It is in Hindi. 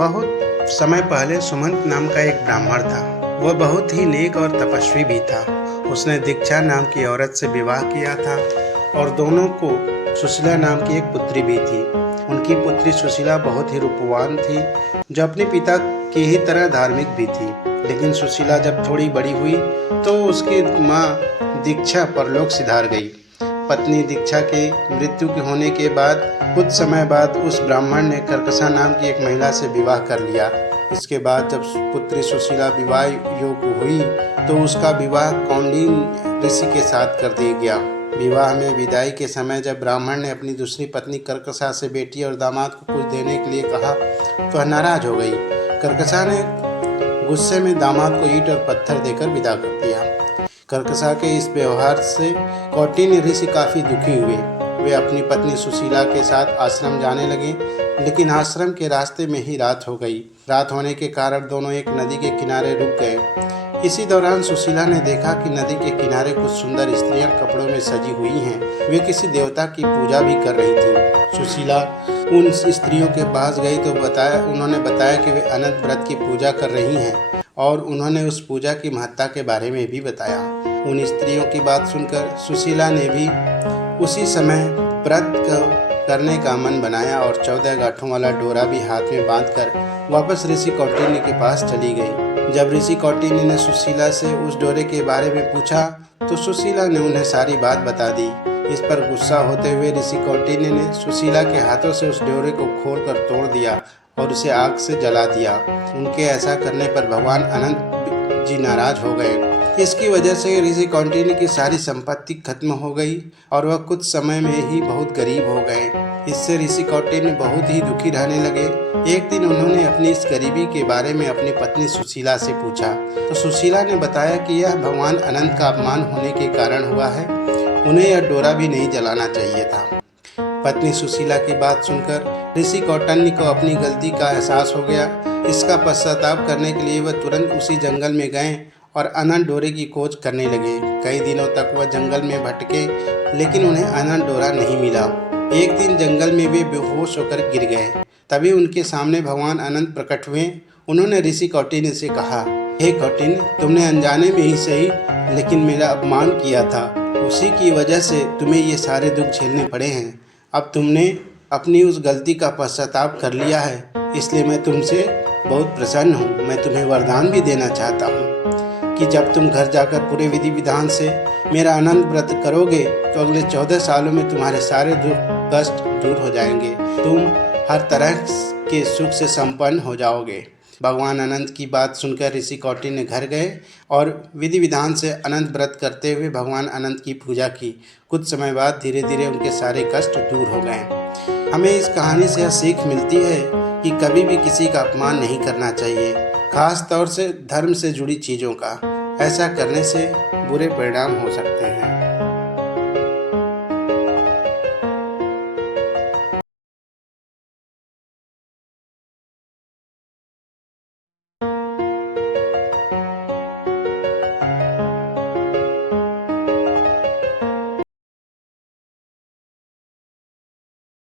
बहुत समय पहले सुमंत नाम का एक ब्राह्मण था। वह बहुत ही नेक और तपस्वी भी था। उसने दीक्षा नाम की औरत से विवाह किया था और दोनों को सुशीला नाम की एक पुत्री भी थी। उनकी पुत्री सुशीला बहुत ही रूपवान थी, जो अपने पिता की ही तरह धार्मिक भी थी। लेकिन सुशीला जब थोड़ी बड़ी हुई तो उसकी माँ दीक्षा परलोक सिधार गई। पत्नी दीक्षा के मृत्यु के होने के बाद कुछ समय बाद उस ब्राह्मण ने कर्कशा नाम की एक महिला से विवाह कर लिया। इसके बाद जब पुत्री सुशीला विवाह योग्य हुई तो उसका विवाह कौंडिन्य ऋषि के साथ कर दिया गया। विवाह में विदाई के समय जब ब्राह्मण ने अपनी दूसरी पत्नी कर्कशा से बेटी और दामाद को कुछ देने के लिए कहा तो वह नाराज हो गई। कर्कशा ने गुस्से में दामाद को ईंट और पत्थर देकर विदा कर दिया। कर्कशा के इस व्यवहार से कौंडिन्य ऋषि काफ़ी दुखी हुए। वे अपनी पत्नी सुशीला के साथ आश्रम जाने लगे, लेकिन आश्रम के रास्ते में ही रात हो गई। रात होने के कारण दोनों एक नदी के किनारे रुक गए। इसी दौरान सुशीला ने देखा कि नदी के किनारे कुछ सुंदर स्त्रियां कपड़ों में सजी हुई हैं। वे किसी देवता की पूजा भी कर रही थी। सुशीला उन स्त्रियों के पास गई तो उन्होंने बताया कि वे अनंत व्रत की पूजा कर रही हैं और उन्होंने उस पूजा की महत्ता के बारे में भी बताया। उन स्त्रियों की बात सुनकर सुशीला ने भी उसी समय व्रत करने का मन बनाया और 14 गांठों वाला डोरा भी हाथ में बांधकर वापस ऋषि कौंडिन्य के पास चली गई। जब ऋषि कौंडिन्य ने सुशीला से उस डोरे के बारे में पूछा तो सुशीला ने उन्हें सारी बात बता दी। इस पर गुस्सा होते हुए ऋषि कौंडिन्य ने सुशीला के हाथों से उस डोरे को खोलकर तोड़ दिया और उसे आग से जला दिया। उनके ऐसा करने पर भगवान अनंत जी नाराज हो गए। इसकी वजह से ऋषि कौंडिन्य की सारी संपत्ति खत्म हो गई और वह कुछ समय में ही बहुत गरीब हो गए। इससे ऋषि कौंडिन्य बहुत ही दुखी रहने लगे। एक दिन उन्होंने अपनी इस गरीबी के बारे में अपनी पत्नी सुशीला से पूछा तो सुशीला ने बताया कि यह भगवान अनंत का अपमान होने के कारण हुआ है। उन्हें यह डोरा भी नहीं जलाना चाहिए था। पत्नी सुशीला की बात सुनकर ऋषि कौंडिन्य को अपनी गलती का एहसास हो गया। इसका पश्चाताप करने के लिए वह तुरंत उसी जंगल में गए और अनंत डोरे की खोज करने लगे। कई दिनों तक वह जंगल में भटके, लेकिन उन्हें अनंत डोरा नहीं मिला। एक दिन जंगल में वे बेहोश होकर गिर गए। तभी उनके सामने भगवान अनंत प्रकट हुए। उन्होंने ऋषि कौंडिन्य से कहा, हे कौंडिन्य, तुमने अनजाने में ही सही लेकिन मेरा अपमान किया था। उसी की वजह से तुम्हें ये सारे दुख झेलने पड़े हैं। अब तुमने अपनी उस गलती का पश्चाताप कर लिया है, इसलिए मैं तुमसे बहुत प्रसन्न हूँ। मैं तुम्हें वरदान भी देना चाहता हूँ कि जब तुम घर जाकर पूरे विधि विधान से मेरा अनंत व्रत करोगे तो अगले 14 सालों में तुम्हारे सारे दुख कष्ट दूर हो जाएंगे। तुम हर तरह के सुख से संपन्न हो जाओगे। भगवान अनंत की बात सुनकर ऋषि कौंडिन्य घर गए और विधि विधान से अनंत व्रत करते हुए भगवान अनंत की पूजा की। कुछ समय बाद धीरे धीरे उनके सारे कष्ट दूर हो गए। हमें इस कहानी से यह सीख मिलती है कि कभी भी किसी का अपमान नहीं करना चाहिए, खास तौर से धर्म से जुड़ी चीज़ों का। ऐसा करने से बुरे परिणाम हो सकते हैं।